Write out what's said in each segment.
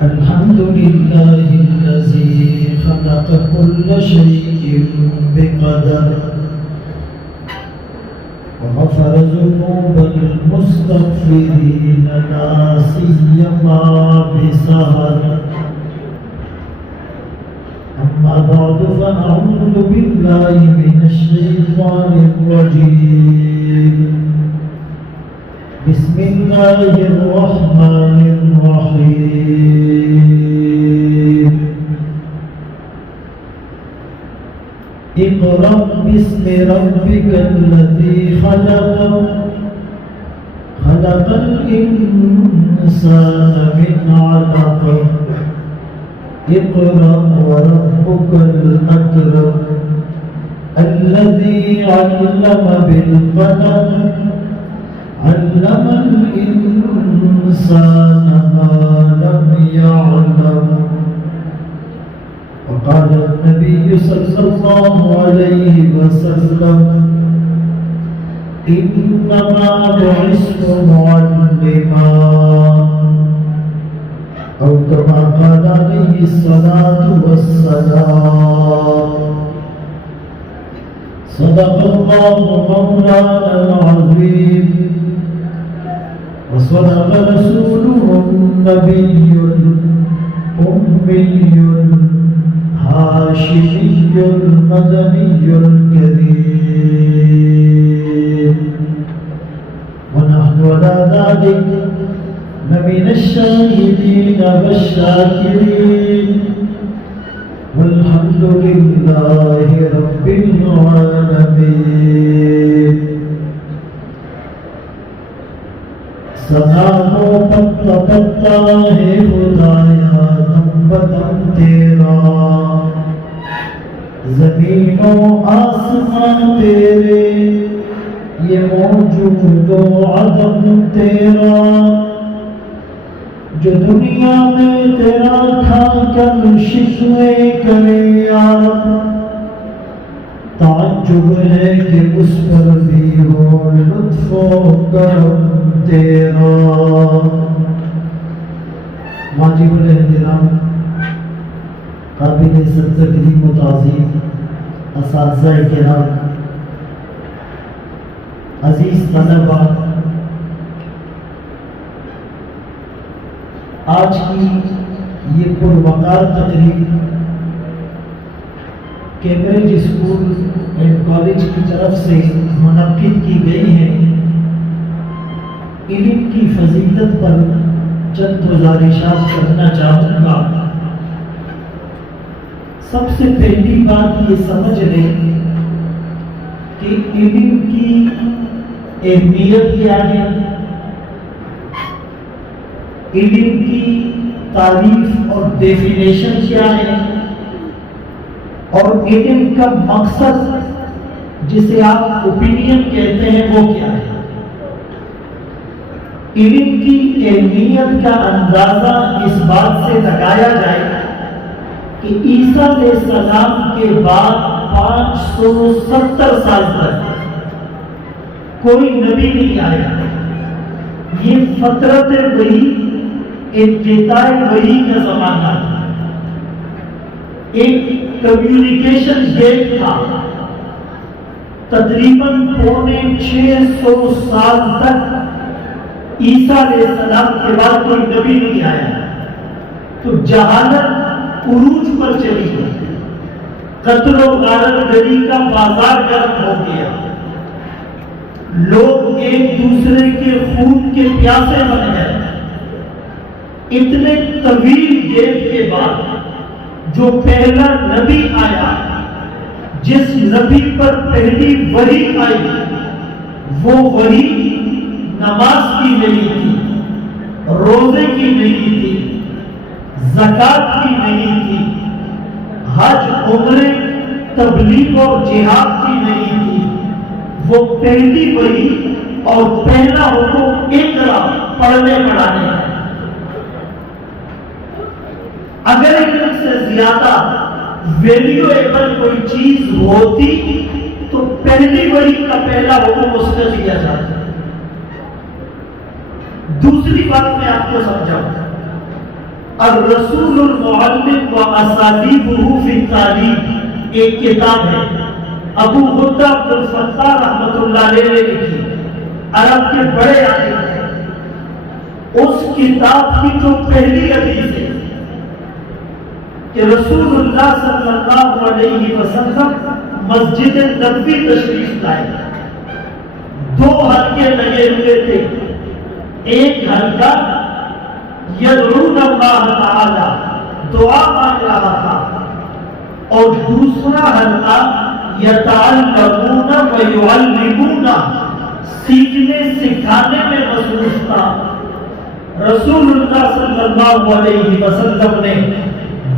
الحمد لله الذي خلق كل شيء بقدر وغفر ذنوب المستغفرين لا سيما بسهر. أما بعد فأعوذ بالله من الشيطان الرجيم. بسم الله الرحمن الرحيم. اقرأ باسم ربك الذي خلق خلق الإنسان من علق. اقرأ وربك الأكرم الذي علم بالقلم علم الإنسان ما لم يعلم. وقال النبي صلى الله عليه وسلم إنما بعثت معلما، أو كما قال عليه الصلاة والسلام. صدق الله مولانا العظيم وصدق رسوله النبي الأمي الهاشمي المدني الكريم. ونحن على ذلك لمن الشاهدين والشاكرين، والحمد لله رب العالمين. سلاموں پتہ پتہ ہے خدایا دم بدم تیرا، زمین و آسمان تیرے یہ موجود و عدم تیرا. جو دنیا میں تیرا کھا کر شکوے کرے یار، تعجب ہے کہ اس پر بھی ہو لطف و کرم تیرا. واجب الاحترام قابل سر تکریم و تعظیم اساتذہ کرام، عزیز طلبہ، آج کی یہ پروقار تقریب کیمبرج اسکول اینڈ کالج کی طرف سے منعقد کی گئی ہے. علم کی فضیلت پر چند گزارشات کرنا چاہوں گا. سب سے پہلی بات یہ سمجھ لیں کہ علم کی اہمیت کیا ہے، علم کی تعریف اور ڈیفینیشن کیا ہے، اور علم کا مقصد جسے آپ اوپینین کہتے ہیں وہ کیا ہے. علم کی اہمیت کا اندازہ اس بات سے لگایا جائے کہ عیسیٰ علیہ السلام کے بعد 570 سال تک کوئی نبی نہیں آیا. یہ فترت وحی، انقطاع وحی کا زمانہ، ایک کمیونیکیشن گیپ تھا. تقریباً 650 سال تک عیسیٰ علیہ السلام کے بعد کوئی نبی نہیں آیا. تو جہالت عروج پر چلی گئی، قتل و غارت گری کا بازار گرم ہو گیا، لوگ ایک دوسرے کے خون کے پیاسے بن گئے. اتنے طویل گیپ کے بعد جو پہلا نبی آیا، جس نبی پر پہلی وحی آئی، وہ وحی نماز کی نہیں تھی، روزے کی نہیں تھی، زکات کی نہیں تھی، حج عمرے تبلیغ اور جہاد کی نہیں تھی. وہ پہلی وحی اور پہلا حکم اقرا، پڑھنے پڑھانے. اگر علم سے زیادہ ویلیویبل کوئی چیز ہوتی تو پہلی وحی کا پہلا حکم اس نے دیا جاتا. دوسری بات میں آپ کو سمجھاؤں، الرسول المعلم و اسالیبہ فی التعلیم ایک کتاب ہے، ابو غدہ عبد الفتاح رحمۃ اللہ علیہ نے لکھی، عرب کے بڑے عالم ہیں۔ اس کتاب کی جو پہلی حدیث ہے کہ رسول اللہ صلی اللہ علیہ وسلم مسجد نبوی تشریف لائے، دو حلقے لگے ہوئے تھے، ایک حلقہ یدعون اللہ تعالی دعا مانگ رہا تھا، اور دوسرا حلقہ یتعلمون و یعلمون سیکھنے سکھانے میں مصروف تھا۔ رسول اللہ صلی اللہ علیہ وسلم نے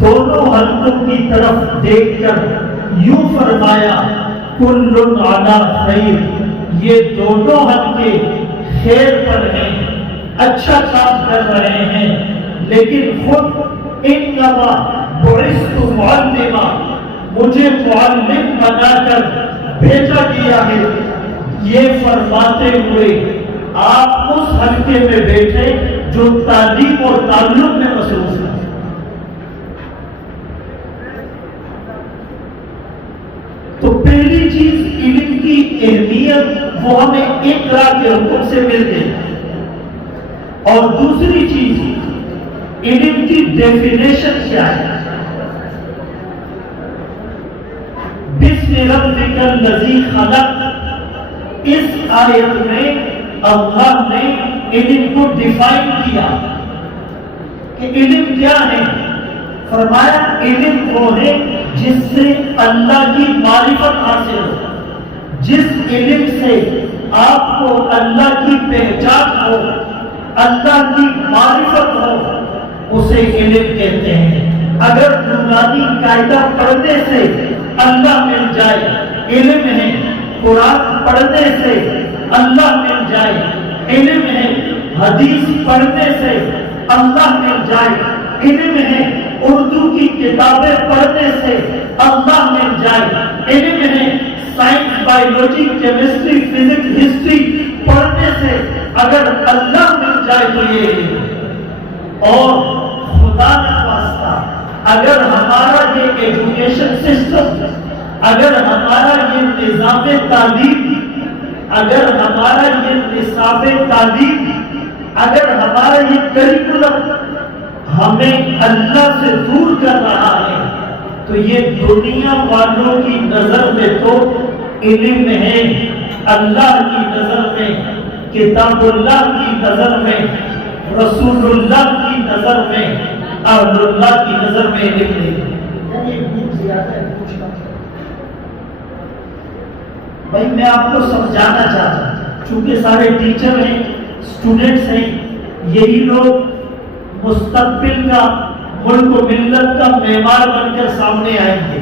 دونوں حلقوں کی طرف دیکھ کر یوں فرمایا کل علی خیر، یہ دونوں حلقے خیر پر ہیں، اچھا کام کر رہے ہیں، لیکن خود انما بعثت معلما، مجھے معلم بنا کر بھیجا گیا ہے۔ یہ فرماتے ہوئے آپ اس حلقے میں بیٹھے جو تعلیم اور تعلم میں مصروف ہے۔ تو پہلی چیز علم کی اہمیت وہ ہمیں اقرا کے حکم سے مل گئی، اور دوسری چیز علم کی ڈیفینیشن کیا ہے؟ بسم ربک الذی خلق، اس آیت میں اللہ نے علم کو ڈیفائن کیا کہ علم کیا ہے۔ فرمایا علم وہ ہے جس سے اللہ کی معرفت حاصل ہو، جس علم سے آپ کو اللہ کی پہچان ہو، اللہ کی معرفت ہو، اسے علم کہتے ہیں۔ اگر نورانی قاعدہ پڑھنے سے اللہ مل جائے علم ہے، قرآن پڑھنے سے اللہ مل جائے علم ہے، حدیث پڑھنے سے اللہ مل جائے علم ہے، اردو کی کتابیں پڑھنے سے اللہ مل جائے علم ہے، science, biology, chemistry, physics, history پڑھنے سے اگر اللہ مل جائے تو یہ علم۔ اور خدا کا واسطہ اگر ہمارا یہ ایجوکیشن سسٹم، اگر ہمارا یہ نظام تعلیم، اگر ہمارا یہ نصاب تعلیم، اگر ہمارا یہ کریکولم ہمیں اللہ سے دور کر رہا ہے، تو یہ دنیا والوں کی نظر میں تو علم ہے، اللہ کی نظر میں، کتاب اللہ کی نظر میں، رسول اللہ کی نظر میں، اہل اللہ کی نظر میں علم نہیں۔ بھائی میں آپ کو سمجھانا چاہتا ہوں، چونکہ سارے ٹیچر ہیں، اسٹوڈنٹس ہیں، یہی لوگ مستقبل کا ملک و ملت کا معمار بن کر سامنے آئیں گے،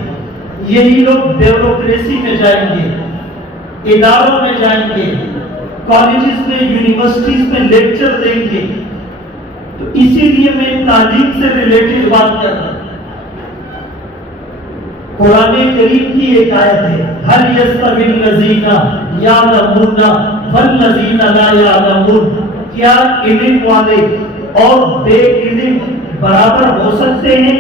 یہی لوگ بیوروکریسی میں جائیں گے، اداروں میں جائیں گے، کالجز میں، یونیورسٹیز میں لیکچر دیں گے۔ تو اسی لیے میں تعلیم سے ریلیٹڈ بات کر رہا ہوں۔ قرآن کریم کی ایک آیت ہے، هل يستوي الذين يعلمون والذين لا يعلمون، کیا علم والے اور بے علم برابر ہو سکتے ہیں؟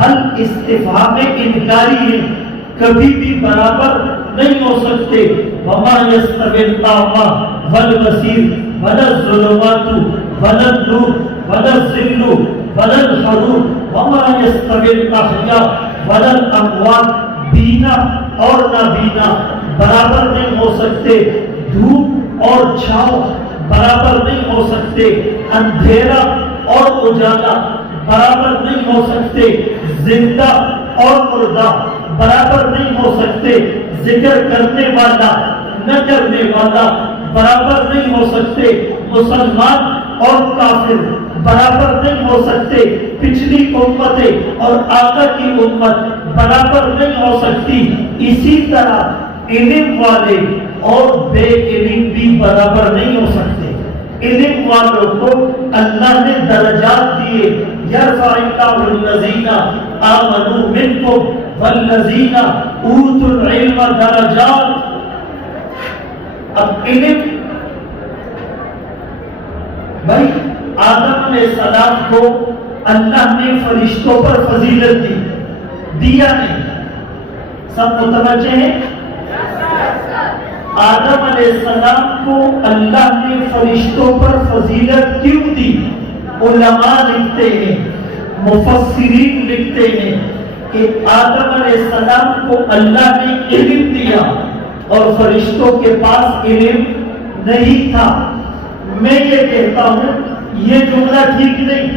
حل استفہام انکاری ہے، کبھی بھی برابر نہیں ہو سکتے۔ وما يستوي الأعمى والبصير ولا الظلمات ولا النور ولا الظل ولا الحرور وما يستوي الأحياء ولا الأموات، بینا اور نابینا برابر نہیں ہو سکتے، دھوپ اور چھاؤں برابر نہیں ہو سکتے، اندھیرا اور اجالا برابر نہیں ہو سکتے، زندہ اور مردہ برابر نہیں ہو سکتے، ذکر کرنے والا نہ کرنے والا برابر نہیں ہو سکتے، مسلمان اور کافر برابر نہیں ہو سکتے، پچھلی امتیں اور آقا کی امت برابر نہیں ہو سکتی۔ اسی طرح علم والے اور بے علم بھی برابر نہیں ہو سکتے۔ علم والوں کو اللہ نے درجات دیے، یرفع اللہ الذین آمنوا منکم والذین اوتوا العلم درجات۔ اب علم، بھائی آدم علیہ السلام کو اللہ نے فرشتوں پر فضیلت دی، دیا نہیں؟ سب متوجہ ہیں؟ آدم علیہ السلام کو اللہ نے فرشتوں پر فضیلت کیوں دی؟ علماء لکھتے ہیں، مفسرین لکھتے ہیں کہ آدم علیہ السلام کو اللہ نے علم دیا اور فرشتوں کے پاس علم نہیں تھا۔ میں یہ کہتا ہوں یہ جملہ ٹھیک نہیں،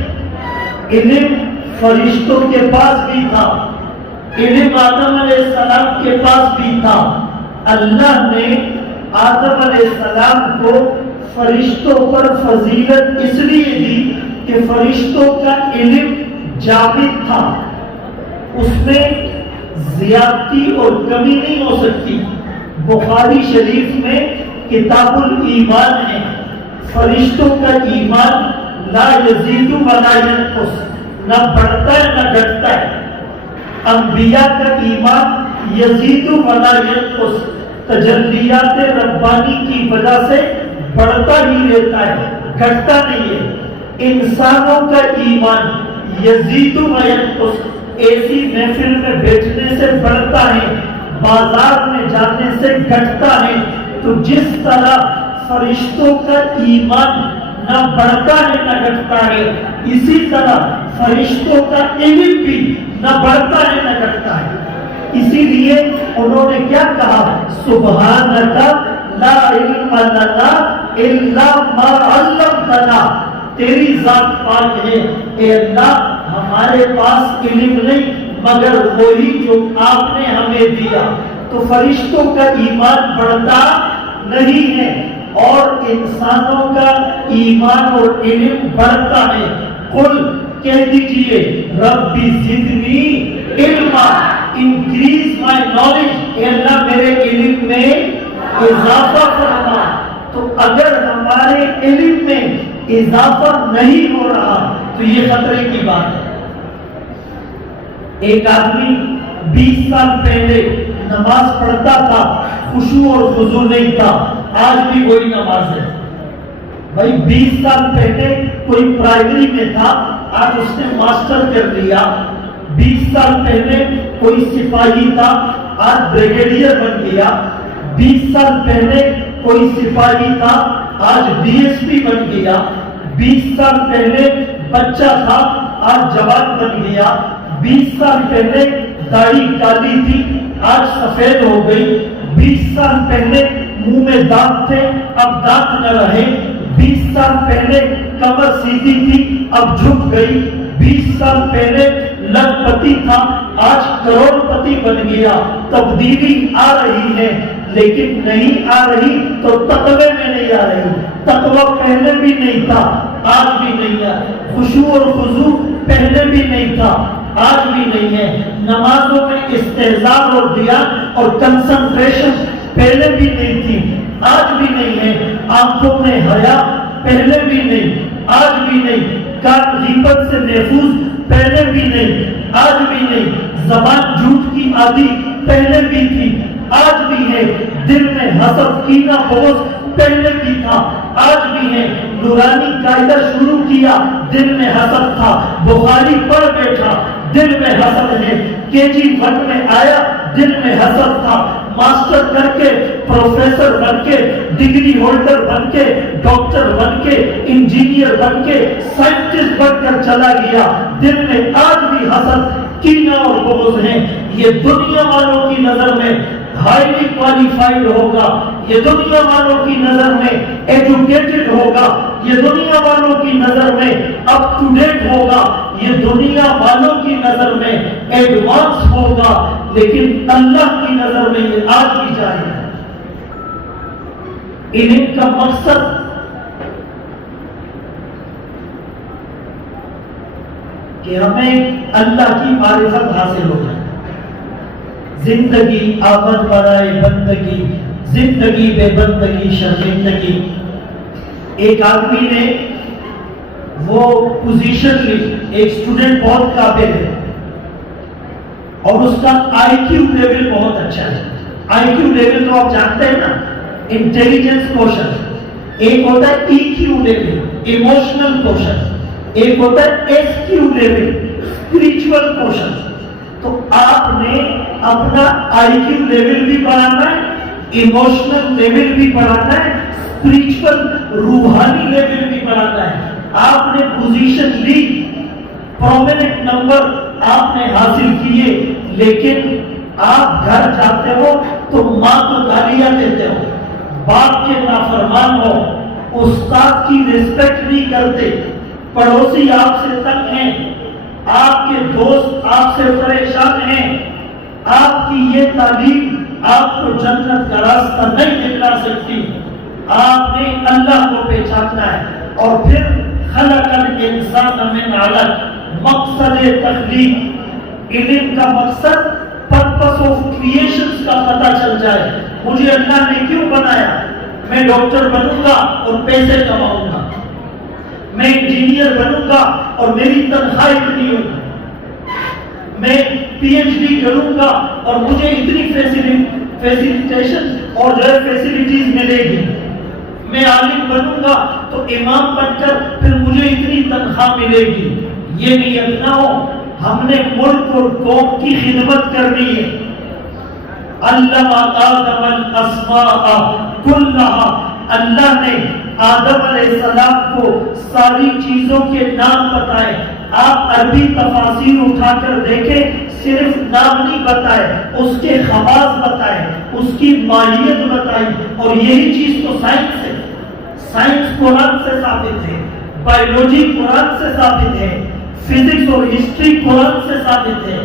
علم فرشتوں کے پاس بھی تھا، علم آدم علیہ السلام کے پاس بھی تھا۔ اللہ نے آدم علیہ السلام کو فرشتوں پر فضیلت اس لیے دی کہ فرشتوں کا علم جامد تھا، اس میں زیادتی اور کمی نہیں ہو سکتی۔ بخاری شریف میں کتاب الایمان ہے، فرشتوں کا ایمان لا یزید ولا ینقص، نہ بڑھتا ہے نہ گھٹتا ہے۔ انبیاء کا ایمان یزید ولا ینقص، تجلیات ربانی کی وجہ سے بڑھتا ہی رہتا ہے، گھٹتا نہیں ہے۔ انسانوں کا ایمان یزید و ینقص، ایسی محفل میں بیٹھنے سے بڑھتا ہے، بازار میں جانے سے گھٹتا ہے۔ تو جس طرح فرشتوں کا ایمان نہ بڑھتا ہے نہ گھٹتا ہے، اسی طرح فرشتوں کا علم بھی نہ بڑھتا ہے نہ گھٹتا ہے۔ اسی لیے انہوں نے کیا کہا؟ سبحانک لا علم لنا الا ما علمتنا، تیری ذات پاک ہے اے اللہ، ہمارے پاس علم نہیں مگر وہی جو آپ نے ہمیں دیا۔ تو فرشتوں کا ایمان بڑھتا نہیں ہے اور انسانوں کا ایمان اور علم بڑھتا ہے۔ قل کہہ دیجئے ربی زدنی علما، انکریز مائی نالج، اے اللہ میرے علم میں اضافہ فرما۔ تو اگر ہمارے علم میں اضافہ نہیں ہو رہا تو یہ خطرے کی بات ہے۔ ایک آدمی 20 سال پہلے نماز پڑھتا تھا، خشوع اور خضوع نہیں تھا، آج بھی وہی نماز ہے۔ بھائی 20 سال پہلے کوئی پرائمری میں تھا، آج اس نے ماسٹر کر لیا۔ 20 سال پہلے کوئی سپاہی تھا، آج بریگیڈیئر بن گیا۔ 20 سال پہلے کوئی سپاہی تھا، آج ڈی ایس پی بن گیا۔ 20 سال پہلے بچہ تھا، آج جوان بن گیا۔ 20 سال پہلے داڑھی کالی تھی، آج سفید ہو گئی۔ 20 سال پہلے منہ میں دانت تھے، اب دانت نہ رہے۔ 20 سال پہلے کمر سیدھی تھی، اب جھک گئی۔ 20 سال پہلے لکھ پتی تھا، آج کروڑ پتی بن گیا۔ تبدیلی آ رہی ہے لیکن نہیں آ رہی تو تقوی میں نہیں آ رہی۔ تقوی پہلے بھی نہیں تھا، آج بھی نہیں ہے۔ خشوع اور خضوع پہلے بھی نہیں تھا، آج بھی نہیں ہے۔ نمازوں میں استحضار اور دیان اور کنسنٹریشن پہلے بھی نہیں تھی، آج بھی نہیں ہے۔ آنکھوں میں حیا پہلے بھی نہیں، آج بھی نہیں۔ کان غیبت سے محفوظ پہلے بھی نہیں، آج بھی نہیں۔ زبان جھوٹ کی عادی پہلے بھی تھی، آج بھی ہے۔ دل میں حسد کینہ بغض پہلے بھی تھا، آج بھی ہے۔ نورانی قاعدہ شروع کیا، دل میں حسد تھا۔ بخاری پڑھ بیٹھا، دل میں حسد ہے۔ KG1 میں آیا، دل میں حسد تھا۔ ماسٹر کر کے، پروفیسر بن کے، ڈگری ہولڈر بن کے، ڈاکٹر بن کے، انجینئر بن کے، سائنٹسٹ بن کر چلا گیا، دل میں آج بھی حسد کینہ اور بغض ہے۔ یہ دنیا والوں کی نظر میں ہائیلی کوالیفائڈ ہوگا، یہ دنیا والوں کی نظر میں ایجوکیٹڈ ہوگا، یہ دنیا والوں کی نظر میں اپ ٹو ڈیٹ ہوگا، یہ دنیا والوں کی نظر میں ایڈوانس ہوگا، لیکن اللہ کی نظر میں یہ آج بھی جاری ہے۔ علم کا مقصد کہ ہمیں اللہ کی معرفت حاصل ہو جائے۔ زندگی آمد برائے بندگی، زندگی بے بندگی شرمندگی۔ ایک آدمی نے وہ پوزیشن لی، ایک اسٹوڈنٹ بہت قابل ہے اور اس کا آئی کیو لیول بہت اچھا ہے۔ آئی کیو لیول تو آپ جانتے ہیں نا، انٹیلیجنس کوشن۔ ایک ہوتا ہے ای کیو لیول، ایموشنل کوشن۔ ایک ہوتا ہے ایس کیو لیول اسپرچل کوشن. تو آپ نے اپنا آئی کیو لیول بھی بڑھانا ہے, ایموشنل لیول بھی بڑھانا ہے, اسپرچل روحانی لیول بھی بڑھانا ہے. آپ نے پوزیشن لی, پرومیننٹ نمبر آپ نے حاصل کیے, لیکن آپ گھر جاتے ہو تو ماں کو گالیاں دیتے ہو, باپ کے نافرمان ہو, استاد کی ریسپیکٹ نہیں کرتے, پڑوسی آپ سے تنگ ہیں, آپ کے دوست آپ سے پریشان ہیں, آپ کی یہ تعلیم آپ کو جنت کا راستہ نہیں دکھا سکتی. آپ نے اللہ کو پہچاننا ہے. اور پھر خلق الانسان من علق, مقصد تخلیق, علم کا مقصد, پرپس آف کریشن کا پتہ چل جائے. مجھے اللہ نے کیوں بنایا؟ میں ڈاکٹر بنوں گا اور پیسے کماؤں گا, میں انجینئر بنوں گا اور میری تنخواہ اتنی ہوگی, میں پی ایچ ڈی کروں گا اور مجھے اتنی فیسیلیٹیشن اور جو ہے فیسیلیٹیز ملے گی, میں عالم بنوں گا تو امام بن کر پھر مجھے اتنی تنخواہ ملے گی. یہ نیت نہ ہو. ہم نے ملک اور قوم کی خدمت کرنی ہے. علم آدم الاسماء کلھا, اللہ نے آدم علیہ السلام کو ساری چیزوں کے نام بتائے. آپ عربی تفاسیر اٹھا کر دیکھیں, صرف نام نہیں بتائے, اس کے خواص بتائے, اس کی ماہیت بتائی. اور یہی چیز تو سائنس ہے. سائنس قرآن سے ثابت ہے, بایولوجی قرآن سے ثابت ہے, فزکس اور ہسٹری قرآن سے ثابت ہے.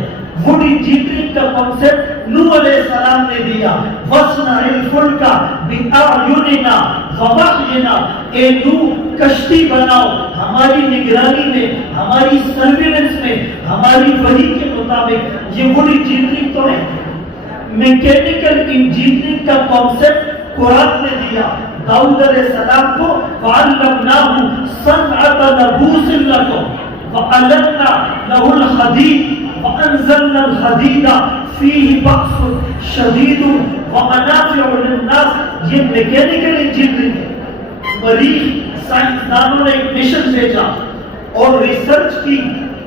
وڈ انجینئرنگ کا کانسیپٹ نوح علیہ السلام نے دیا. وَصْنَعِ الْفُلْكَ بِأَعْيُنِنَا وَوَحْيِنَا, اے نوح کشتی بناؤ ہماری نگرانی میں, ہماری سرویلنس میں, ہماری وحی کے مطابق. یہ وڈ انجینئرنگ تو ہے. میکینیکل انجینئرنگ کا کانسیپٹ قرآن نے دیا. داؤد علیہ السلام کو وَعَلَّمْنَاهُ صَنْعَةَ لَبُوسٍ لَكُمْ وَأَلَنَّا لَهُ الْحَدِيدَ وَأَنزَلْنَا الْحَدِيدَ فِيهِ بَأْسٌ شَدِيدٌ وَمَنَافِعُ لِلنَّاسِ. یہ میکینیکل انجینئرنگ ہے. مریخ سائنسدانوں نے ایک مشن بھیجا اور ریسرچ کی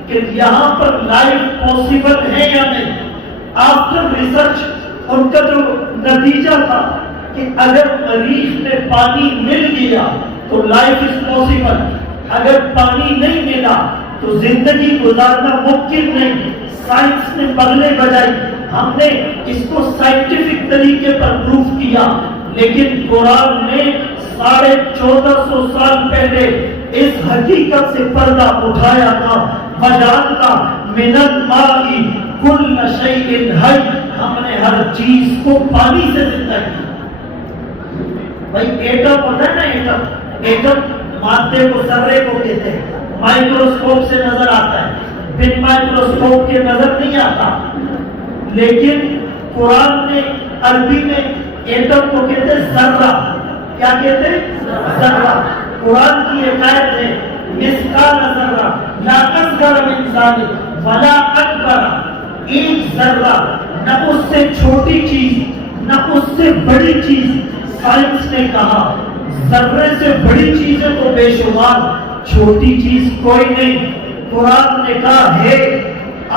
کہ یہاں پر لائف پاسبل ہے یا نہیں. آفٹر ریسرچ ان کا جو نتیجہ تھا کہ اگر مریخ میں پانی مل گیا تو لائف از پاسبل, اگر پانی نہیں ملا تو زندگی گزارنا ممکن نہیں. سائنس نے بغلیں بجائی, ہم نے اس کو سائنٹیفک طریقے پر پروف کیا, لیکن قرآن نے 1450 سال پہلے اس حقیقت سے پردہ اٹھایا تھا. وَجَعَلْنَا مِنَ الْمَاءِ كُلَّ شَيْءٍ حَيٍّ, ہم نے ہر چیز کو پانی سے زندہ کیا. بھائی ایٹم ہوتا ہے نا, ایٹم مادے کو, ذرے کو کہتے ہیں. مائکروسکوپ سے نظر آتا ہے, بن مائکروسکوپ کے نظر نہیں آتا. لیکن قرآن نے عربی میں ایٹم کو کہتے ہیں ذرہ. کیا کہتے ہیں؟ ذرہ. قرآن کی ایک آیت ہے مثقال ذرہ لا اصغر من ذلک ولا اکبر, ایک ذرہ, نہ اس سے چھوٹی چیز نہ اس سے بڑی چیز. سائنس نے کہا ذرے سے بڑی چیزیں تو بے شمار, چھوٹی چیز کوئی نہیں. قرآن نے کہا ہے.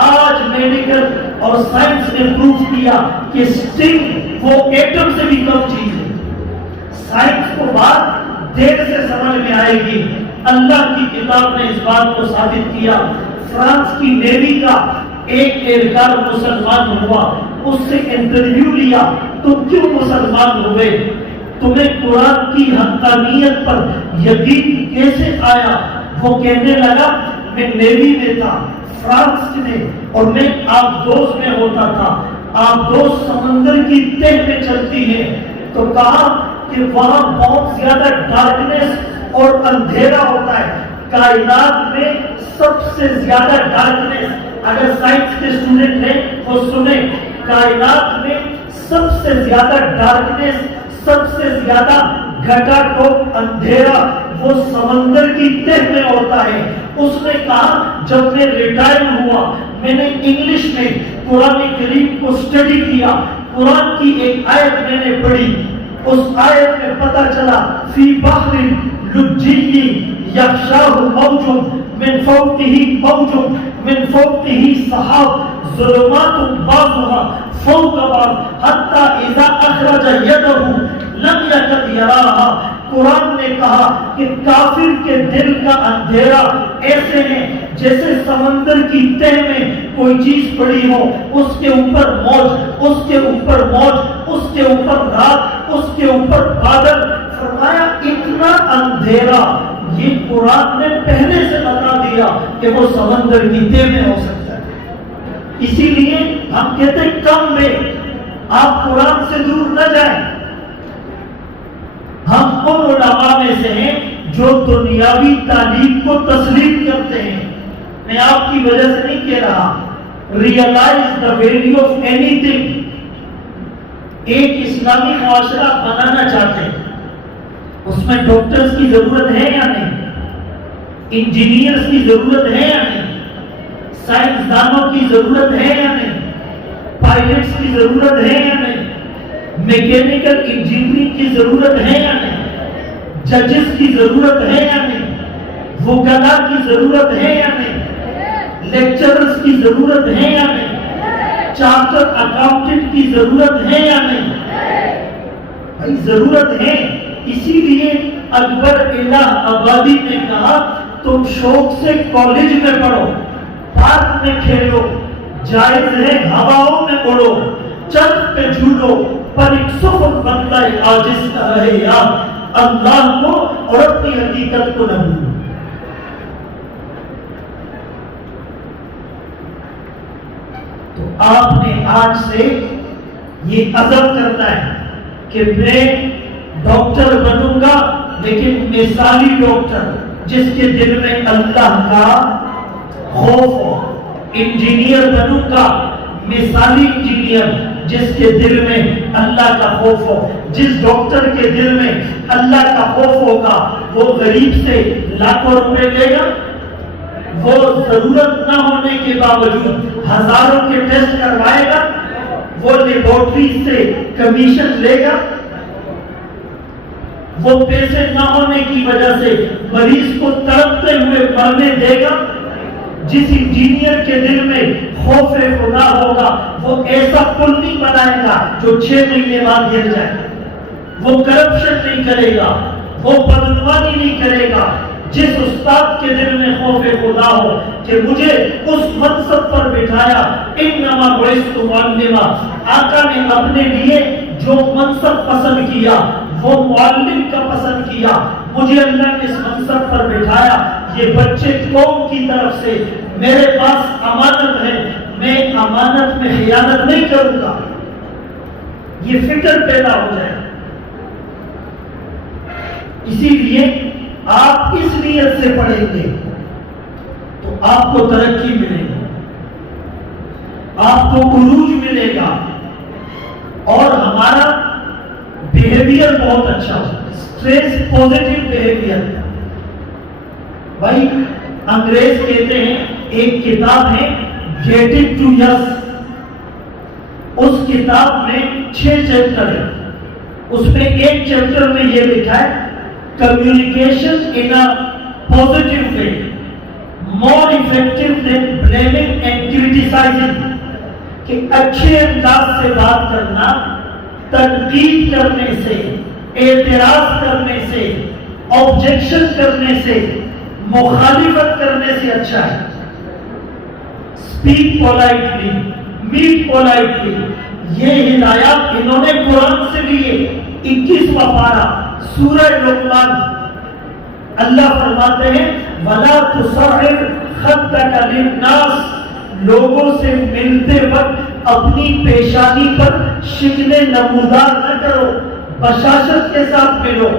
آج میڈیکل اور سائنس نے پروف کیا کہ سٹنگ وہ ایٹم سے بھی کم چیز ہے. سائنس کو بات دیر سے سمجھ میں آئے گی. اللہ کی کتاب نے اس بات کو ثابت کیا. فرانس کی نیوی کا ایک اہلکار مسلمان ہوا, اس سے انٹرویو لیا, تم کیوں مسلمان ہوئے, تمہیں قرآن کی حقانیت پر یقین کیسے آیا؟ وہ کہنے لگا میں نیوی میں تھا فرانس میں, اور میں آبدوز میں ہوتا تھا. آبدوز سمندر کی تہ میں چلتی ہے. تو کہا کہ وہاں بہت زیادہ ڈارکنیس اور اندھیرا ہوتا ہے. کائنات میں سب سے زیادہ ڈارکنیس, اگر سائنس کے اسٹوڈنٹ ہیں وہ سنیں, کائنات میں سب سے زیادہ ڈارکنیس, سب سے زیادہ گھٹا ٹوپ اندھیرا وہ سمندر کی تہ میں ہوتا ہے. اس نے کہا جب میں ریٹائر ہوا میں نے انگلش میں قرآن کریم کو اسٹڈی کیا, قرآن کی ایک آیت میں نے پڑھی, اس آیت میں پتہ چلا فی بحر لجی یغشاہ موج من فوقه موج من قوته سحاب ظلمات بعضها فوق بعض حتى اذا اخرج يده لم يكد يراها. قرآن نے کہا کہ کافر کے دل کا اندھیرا ایسے ہے جیسے سمندر کی تہ میں کوئی چیز پڑی ہو، اس کے اوپر موج، اس کے اوپر موج، اس کے اوپر رات، اس کے اوپر بادل. فرمایا اتنا اندھیرا، یہ قرآن نے پہلے سے بتا دیا کہ وہ سمندر کی تہ میں ہو سکتا ہے. اسی لیے ہم کہتے ہیں کم میں آپ قرآن سے دور نہ جائیں. ہم ان علماء میں سے ہیں جو دنیاوی تعلیم کو تسلیم کرتے ہیں. میں آپ کی وجہ سے نہیں کہہ رہا. ریئلائز دا ویلیو آف اینی تھنگ. ایک اسلامی معاشرہ بنانا چاہتے ہیں، اس میں ڈاکٹرز کی ضرورت ہے یا نہیں؟ انجینئرز کی ضرورت ہے یا نہیں؟ سائنسدانوں کی ضرورت ہے یا نہیں؟ پائلٹس کی ضرورت ہے یا نہیں؟ میکینیکل انجینئرنگ کی ضرورت ہے یا نہیں؟ ججز کی ضرورت ہے یا نہیں؟ وکلاء کی ضرورت ہے یا نہیں؟ لیکچررز کی ضرورت ہے یا نہیں؟ چارٹر اکاؤنٹنٹ کی ضرورت ہے یا نہیں؟ بھائی ضرورت ہے. اسی لیے اکبر الہ آبادی نے کہا تم شوق سے کالج میں پڑھو، پارک میں کھیلو، جائز ہے ہواؤں میں اڑو، چرخ پہ جھولو، پر ایک سفر بنتا ہے عاجز کا رہے یاد، اللہ کو اور اپنی حقیقت کو نہ بھولو. تو آپ نے آج سے یہ عزم کرنا ہے کہ میں ڈاکٹر بنوں گا، لیکن مثالی ڈاکٹر جس کے دل میں اللہ کا خوف ہو. انجینئر بنوں گا، مثالی انجینئر جس کے دل میں اللہ کا خوف ہو. جس ڈاکٹر کے دل میں اللہ کا خوف ہوگا وہ غریب سے لاکھوں روپے لے گا، وہ ضرورت نہ ہونے کے باوجود ہزاروں کے ٹیسٹ کروائے گا، وہ لیبورٹری سے کمیشن لے گا، وہ پیسے نہ ہونے کی وجہ سے مریض کو تڑپتے ہوئے مرنے دے گا. جس انجینئر کے دل میں خوف خدا ہوگا وہ ایسا پل نہیں بنائے گا جو 6 مہینے بعد گر جائے. وہ کرپشن نہیں کرے گا، وہ بدعنوانی نہیں کرے گا. جس استاد کے دل میں خوف خدا ہو کہ مجھے اس منصب پر بٹھایا، انما بعثت معلما، آقا نے اپنے لیے جو منصب پسند کیا وہ معلم کا پسند کیا. مجھے اللہ نے اس منصب پر بٹھایا، یہ بچے قوم کی طرف سے میرے پاس امانت ہے، میں امانت میں خیانت نہیں کروں گا. یہ فکر پیدا ہو جائے. اسی لیے آپ اس نیت سے پڑھیں گے تو آپ کو ترقی ملے گی، آپ کو عروج ملے گا، اور ہمارا بیہیویئر بہت اچھا ہو، اسٹریس پوزیٹو بیہیویئر. بھائی انگریز کہتے ہیں ایک کتاب ہے گیٹنگ ٹو یس، اس کتاب میں 6 چیپٹر ہیں. اس میں ایک چیپٹر میں یہ لکھا ہے communication in a positive way more effective than blaming and criticising. کہ اچھے انداز سے بات کرنا تنقید کرنے سے، اعتراض کرنے سے، آبجیکشن کرنے سے، مخالفت کرنے سے اچھا ہے. Speak politely, meet politely. یہ ہدایات انہوں نے قرآن سے لیے. 21واں پارہ سورہ لقمان. اللہ فرماتے ہیں وَلَا تُصَعِّرْ خَدَّكَ لِلنَّاسِ، لوگوں سے ملتے وقت اپنی پیشانی پر شکل نمودار نہ کرو، بشاشت کے ساتھ ملو،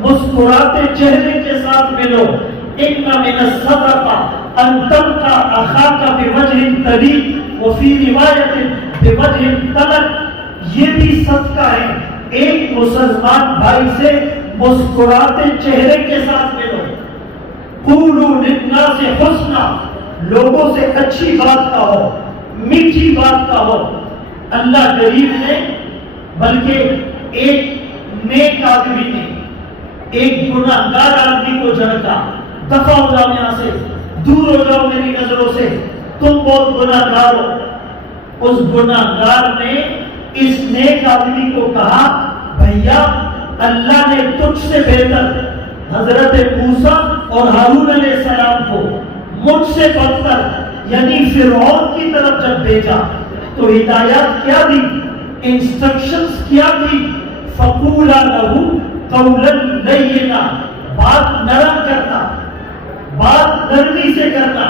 مسکراتے چہرے کے ساتھ ملو. ان من الصدقہ ان تلقى اخاك بوجه طلیق وفي روایت بوجه طلق. یہ بھی صدقہ ہے، ایک مسلمان بھائی سے مسکراتے چہرے کے ساتھ ملو. قولوا للناس حسنا، لوگوں سے اچھی بات کہو، میٹھی بات کہو. اللہ غریب نے بلکہ ایک نیک آدمی نے ایک گناہگار آدمی کو جھڑکا، دفع ہو جا یہاں سے، دور ہو جاؤ میری نظروں سے، تم بہت گناہ گار ہو۔ اس گناہ گار نے اس نیک آدمی کو کہا بھیا اللہ نے تجھ سے بہتر حضرت موسیٰ اور ہارون علیہ السلام کو مجھ سے بدتر یعنی فرعون کی طرف جب بھیجا تو ہدایات کیا دی، انسٹرکشنز کیا دی، فقولا لہو قولا لینا، بات نرم کرنا، بات نرمی سے کرنا۔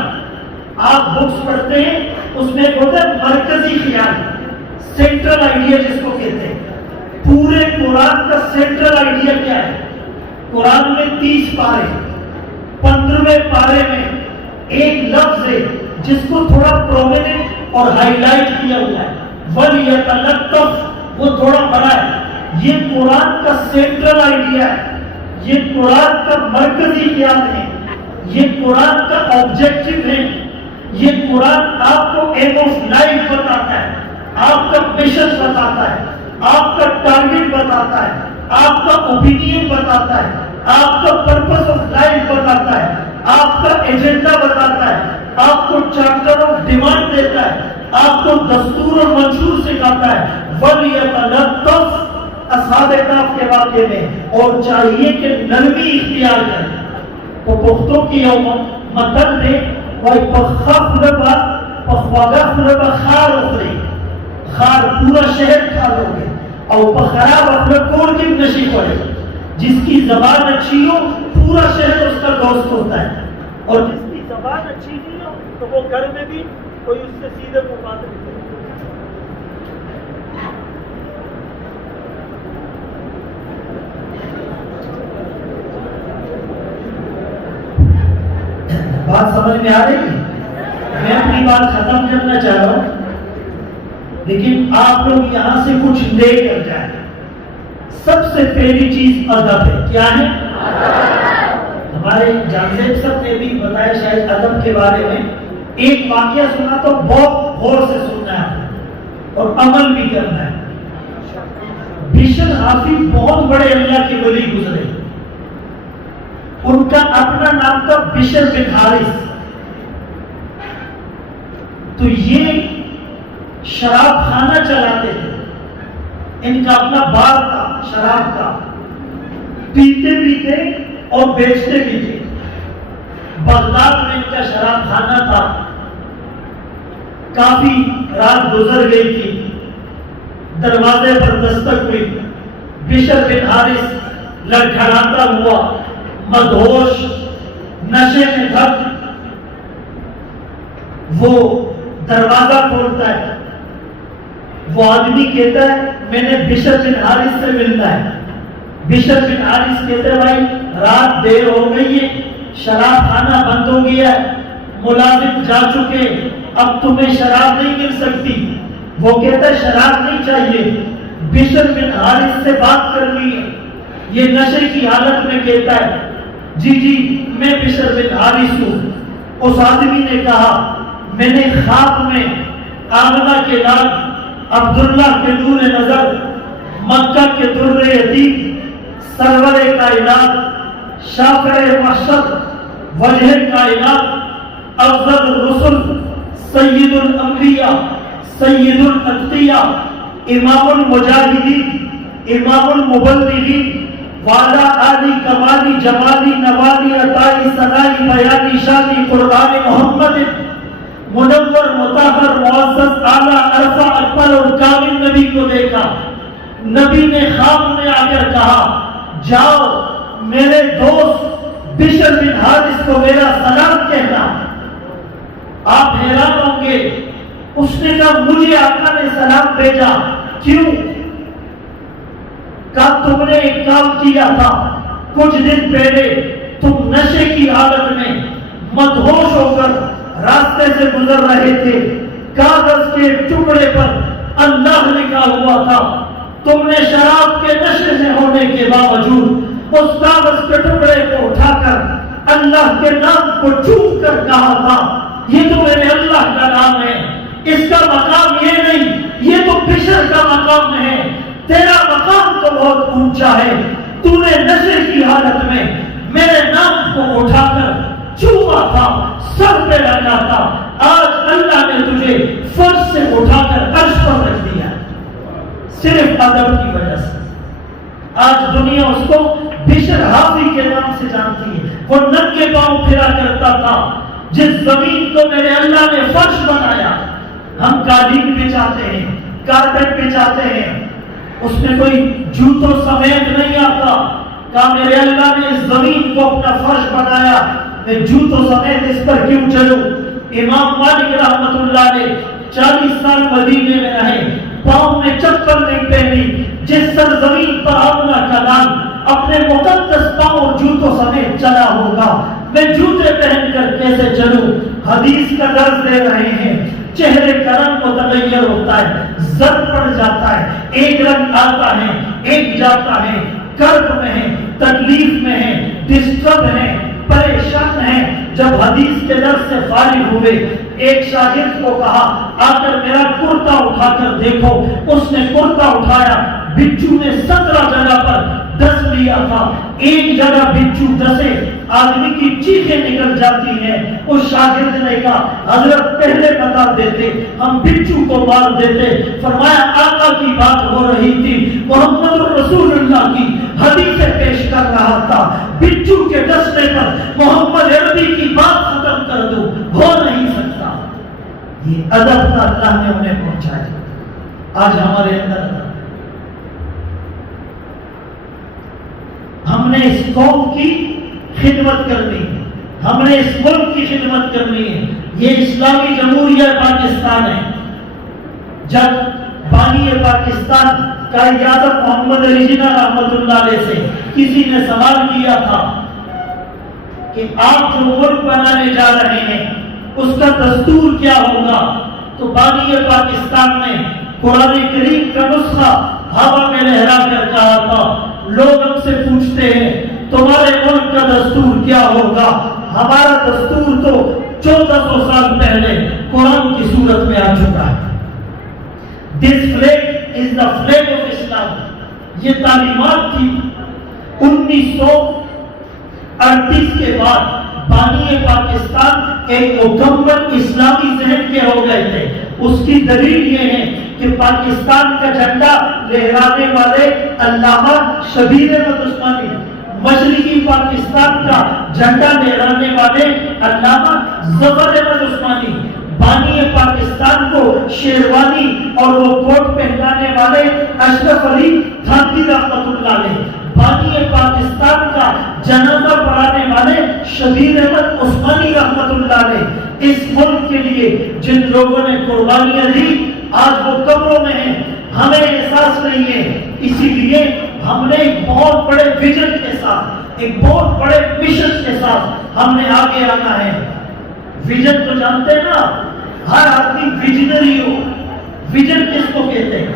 آپ بکس پڑھتے ہیں اس میں ہوتا ہے مرکزی خیال، سینٹرل آئیڈیا جس کو کہتے ہیں۔ پورے قرآن کا سینٹرل آئیڈیا کیا ہے؟ قرآن میں 30 پارے، 15ویں پارے میں ایک لفظ ہے جس کو تھوڑا پرومیننٹ اور ہائی لائٹ کیا ہوا ہے، وَلْيَتَلَطَّفْ، وہ تھوڑا بڑا ہے۔ یہ قرآن کا سینٹرل آئیڈیا ہے، یہ قرآن کا مرکزی خیال ہے، یہ قرآن کا آبجیکٹو ہے، یہ قرآن آپ کو ایم آف لائف بتاتا ہے، آپ کا مشن بتاتا ہے، آپ کا ٹارگٹ بتاتا ہے، آپ کا اوپینین بتاتا ہے، آپ کا پرپس آف لائف بتاتا ہے، آپ کا ایجنڈا بتاتا ہے، آپ کو چارٹر آف ڈیمانڈ دیتا ہے، آپ کو دستور اور منشور سکھاتا ہے۔ وَلْيَتَلَطَّفْ، اصحاب کہف کے واقعے میں، اور چاہیے کہ نرمی اختیار کریں۔ تو پختوں کی متن نے وَيْبَخَّفْلَبَ پخواگَفْلَبَ خار اخری، خار پورا شہر کھا لو گے، اور بخراب اپنے کور کی نشی پڑے۔ جس کی زبان اچھی ہو پورا شہر اس کا دوست ہوتا ہے، اور جس کی زبان اچھی نہیں ہو تو وہ گھر میں بھی کوئی اس سے سیدھے منہ بات نہیں کرے۔ بات سمجھ میں آ رہی ہے؟ میں اپنی بات ختم کرنا چاہ رہا ہوں، لیکن آپ لوگ یہاں سے کچھ لے کر جائیں۔ سب سے پہلی چیز ادب ہے۔ کیا ہے؟ ہمارے جانزیب صاحب نے بھی بتایا شاید ادب کے بارے میں۔ ایک واقعہ سنا تو بہت غور سے سننا ہے اور عمل بھی کرنا ہے۔ بشر حافظ بہت بڑے اللہ کے ولی گزرے، ان کا اپنا نام تھا بشر بن حارث۔ تو یہ شراب خانہ چلاتے تھے، ان کا اپنا بار تھا شراب کا، پیتے بھی تھے اور بیچتے بھی تھے۔ بغداد میں ان کا شراب خانہ تھا۔ کافی رات گزر گئی تھی، دروازے پر دستک ہوئی، بشر بن حارث لڑکھڑاتا ہوا، مدہوش، نشے میں دھت، وہ دروازہ کھولتا ہے۔ وہ آدمی کہتا ہے میں نے بشر بن حارث سے ملنا ہے۔ بشر بن حارث کہتے ہیں بھائی رات دیر ہو گئی ہے، شراب خانہ بند ہو گیا ہے، ملازم جا چکے، اب تمہیں شراب نہیں مل سکتی۔ وہ کہتا ہے شراب نہیں چاہیے، بشر بن حارث سے بات کرنی ہے۔ یہ نشے کی حالت میں کہتا ہے جی میں بشر بن حارث ہوں۔ اس آدمی نے کہا میں نے خواب میں آمنہ کے لال عبداللہ کے نور نظر، مکہ کے در یتیم، سرور کائنات، شافع محشر، وجہ کائنات، افضل الرسل، سید الانبیاء، سید الاتقیاء، امام المجاہدین، امام المبلغین، والا علی کمالی جمالی نوالی عطائی ثنائی بیانی شانی قربان محمد، منور مطہر معزز اعلیٰ عرفہ اکبر اور کامل نبی کو دیکھا۔ نبی نے خواب میں آ کر کہا جاؤ میرے دوست بشر بن حارث کو میرا سلام کہنا۔ آپ حیران ہوں گے، اس نے کہا مجھے آقا نے سلام بھیجا، کیوں؟ کہا تم نے ایک کام کیا تھا، کچھ دن پہلے تم نشے کی حالت میں مدہوش ہو کر راستے سے گزر رہے تھے، کاغذ کے ٹکڑے پر اللہ لکھا ہوا تھا، تم نے شراب کے نشے میں ہونے کے باوجود اس کاغذ کے ٹکڑے کو اٹھا کر اللہ کے نام کو چوم کر کہا تھا یہ تو میرے اللہ کا نام ہے، اس کا مقام یہ نہیں، یہ تو بشر کا مقام ہے، تیرا مقام تو بہت اونچا ہے، تو نے نشے کی حالت میں میرے نام کو اٹھا کر چوما تھا، سر پہ رکھا تھا، آج اللہ نے تجھے فرش سے اٹھا کر عرش پر رکھ دیا صرف ادب کی وجہ سے۔ آج دنیا اس کو بشر حافی کے نام سے جانتی ہے۔ وہ ننگے پاؤں پھرا کرتا تھا۔ جس زمین کو میرے اللہ نے فرش بنایا، ہم قالین بچھاتے ہیں، کارپیٹ بچھاتے ہیں، اس میں کوئی جوتوں سمیت نہیں آتا۔ کہا میرے اللہ نے اس زمین کو اپنا فرش بنایا، میں جوتوں سمیت اس پر کیوں چلوں؟ امام مالک رحمت اللہ نے 40 سال مدینے میں رہے، پاؤں میں چپل نہیں پہنی۔ جس سرزمین پر اپنا کلام اپنے مقدس پاؤں اور جوتوں سمیت چلا ہوگا، میں جوتے پہن کر کیسے چلوں؟ حدیث کا درس دے رہے ہیں، چہرے کا رنگ متغیر ہوتا ہے، زرد پڑ جاتا ہے، ایک رنگ آتا ہے ایک جاتا ہے، کرب میں ہے، تکلیف میں ہے، ڈسٹرب ہے، پریشان ہے۔ جب حدیث کے درس سے فارغ ہوئے، ایک شاگرد کو کہا آ کر میرا کرتا اٹھا کر دیکھو۔ اس نے کرتا اٹھایا، بچو نے 17 جگہ پر ڈس لیا تھا۔ ایک جگہ بچو ڈسے آدمی کی چیخیں نکل جاتی ہیں۔ اس شاگرد نے کہا حضرت پہلے بتا دیتے، ہم بچو کو مار دیتے۔ فرمایا آقا کی بات ہو رہی تھی، محمد رسول اللہ کی حدیثیں پیش کر رہا تھا۔ بچو کے ڈسنے پر محمد عربی کی بات ختم کر دو، ہو نہیں سکتا۔ یہ ادب تھا اللہ نے انہیں پہنچایا۔ آج ہمارے اندر ہم نے اس قوم کی خدمت کرنی ہے، ہم نے اس ملک کی خدمت کرنی ہے۔ یہ اسلامی جمہوریہ پاکستان ہے۔ جب بانی پاکستان قائد-اعظم محمد علی جناح رحمت اللہ علیہ سے کسی نے سوال کیا تھا کہ آپ جو ملک بنانے جا رہے ہیں اس کا دستور کیا ہوگا، تو بانی پاکستان نے قرآن کریم کا نسخہ ہوا میں لہرا کر کہا تھا لوگ ہم سے پوچھتے ہیں تمہارے ملک کا دستور کیا ہوگا؟ ہمارا دستور تو 1400 سال پہلے قرآن کی صورت میں آ چکا ہے۔ This flag is the flag of Islam۔ یہ تعلیمات تھی۔ 1938 کے بعد بانی پاکستان ایک مکمل اسلامی ذہن کے ہو گئے تھے۔ اس کی دلیل یہ ہے کہ پاکستان کا جھنڈا لہرانے والے علامہ شبیر احمد عثمانی، مشرقی پاکستان کا جھنڈا لہرانے والے علامہ ظفر احمد عثمانی، بانی پاکستان کو شیروانی اور وہ کوٹ پہنانے والے اشرف علی تھانوی رحمت اللہ علیہ، بانی پاکستان کا جنازہ پڑھانے والے شبیر احمد عثمانی رحمت اللہ علیہ۔ اس ملک کے لیے جن لوگوں نے قربانیاں دی آج وہ قبروں میں ہیں، ہمیں احساس نہیں ہے۔ اسی لیے ہم نے ایک بہت بڑے ویژن کے ساتھ، ایک بہت بڑے مشن کے ساتھ ہم نے آگے آنا ہے۔ ویژن تو جانتے ہیں نا، ہر آدمی ویژنری ہو۔ ویژن کس کو کہتے ہیں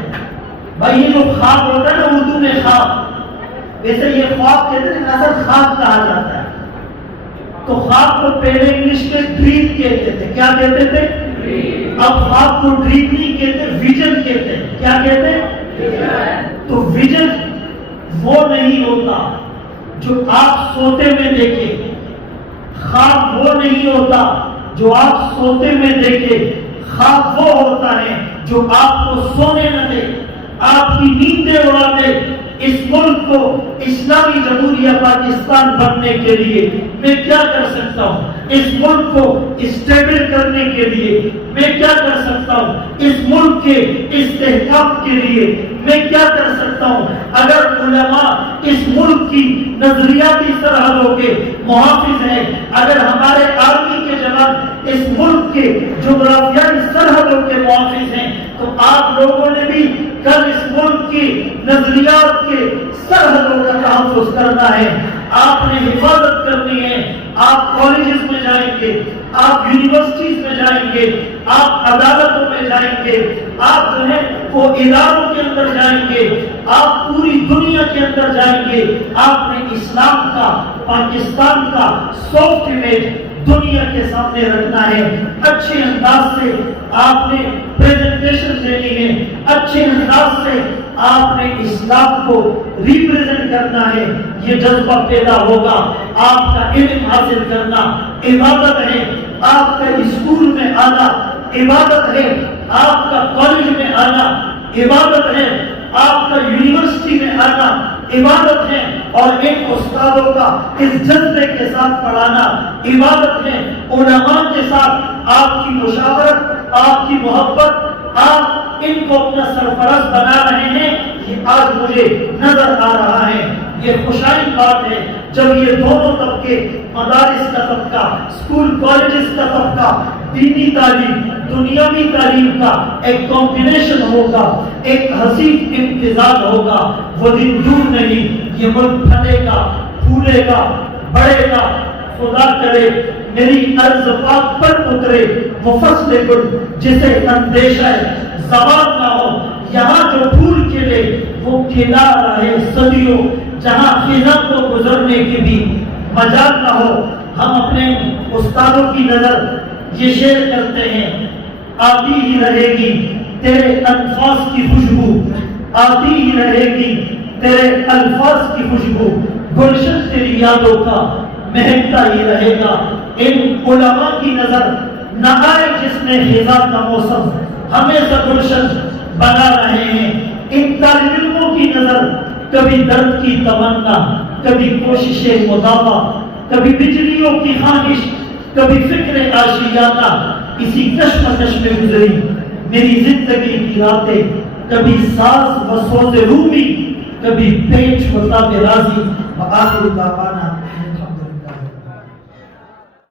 بھائی؟ یہ جو خواب ہوتا ہے نا اردو میں خواب، ویسے یہ خواب کہتے ہیں، اصل خواب کہا جاتا ہے۔ تو خواب کو پہلے انگلش میں ڈریم کہتے تھے۔ کیا کہتے تھے؟ اب خواب کو ڈریم نہیں کہتے، ویژن کہتے ہیں۔ کیا کہتے ہیں؟ تو ویژن وہ نہیں ہوتا جو آپ سوتے میں دیکھیں، خواب وہ نہیں ہوتا جو آپ سوتے میں دیکھیں، خواب وہ ہوتا ہے جو آپ کو سونے نہ دے، آپ کی نیندیں اڑا دے۔ اس ملک کو اسلامی جمہوریہ پاکستان بننے کے لیے میں کیا کر سکتا ہوں؟ اس ملک کو اسٹیبل کرنے کے لیے میں کیا کر سکتا ہوں؟ اس ملک کے استحکام کے لیے میں کیا کر سکتا ہوں؟ اگر علماء اس ملک کی نظریاتی سرحدوں کے محافظ ہیں، اگر ہمارے آرمی کے جوان اس ملک کے جغرافیائی سرحدوں کے محافظ ہیں، تو آپ لوگوں نے بھی کل اس ملک کی نظریات کے سرحدوں کا تحفظ کرنا ہے۔ آپ نے حفاظت کرنی ہے۔ آپ کالجز میں جائیں گے، آپ یونیورسٹیز میں جائیں گے، آپ عدالتوں میں جائیں گے، آپ جو ہے وہ اداروں کے اندر جائیں گے، آپ پوری دنیا کے اندر جائیں گے۔ آپ نے اسلام کا، پاکستان کا سافٹ امیج دنیا کے سامنے رکھنا ہے۔ اچھے انداز سے آپ نے پریزنٹیشن دینی ہے، اچھے انداز سے آپ نے اسلام کو ریپریزنٹ کرنا ہے۔ یہ جذبہ پیدا ہوگا۔ آپ کا علم حاصل کرنا عبادت ہے، آپ کا اسکول میں آنا عبادت ہے، آپ کا کالج میں آنا عبادت ہے، آپ کا یونیورسٹی میں آنا عبادت ہے، اور ایک استادوں کا اس جذبے کے ساتھ پڑھانا عبادت ہے، علماء کے ساتھ آپ کی مشاورت، آپ کی محبت، آپ ان کو اپنا سرپرست بنا رہے ہیں، یہ آج مجھے نظر آ رہا ہے۔ یہ خوشحالی بات ہے جب یہ دونوں طبقے، مدارس کا طبقہ، اسکول کالجز کا طبقہ، دینی تعلیم، دنیاوی تعلیم کا ایک کمبینیشن ہوگا، ایک حسین امتزاج ہوگا۔ وہ دن دور نہیں، یہ ملک پھلے گا، پھولے گا، بڑھے گا۔ خدا کرے میری عرض پاک پر اترے وہ فصل گل جسے اندیشہ زوال نہ ہو، یہاں جو پھول کھلے وہ کھلا رہے صدیوں، جہاں خزاں کو گزرنے کی بھی مجال نہ ہو۔ ہم اپنے استادوں کی نظر یہ شعر کرتے ہیں، آتی ہی رہے گی تیرے الفاظ کی خوشبو، آتی ہی رہے گی تیرے الفاظ کی خوشبو، گلشن تیری یادوں کا مہکتا ہی رہے گا۔ ان علماء کی نظر نہ آئے جس میں خزاں کا موسم ہمیشہ گلشن بنا رہے ہیں۔ ان طالب علموں کی نظر کبھی درد کی تمنا، کبھی کوشش مداوع، کبھی بجلیوں کی خواہش، کبھی فکر آشیانہ، اسی کشمکش میں گزری میری زندگی کی راتیں، کبھی ساز و سوز رومی، کبھی پیچ و تاب راضی۔ وآخر دعوانا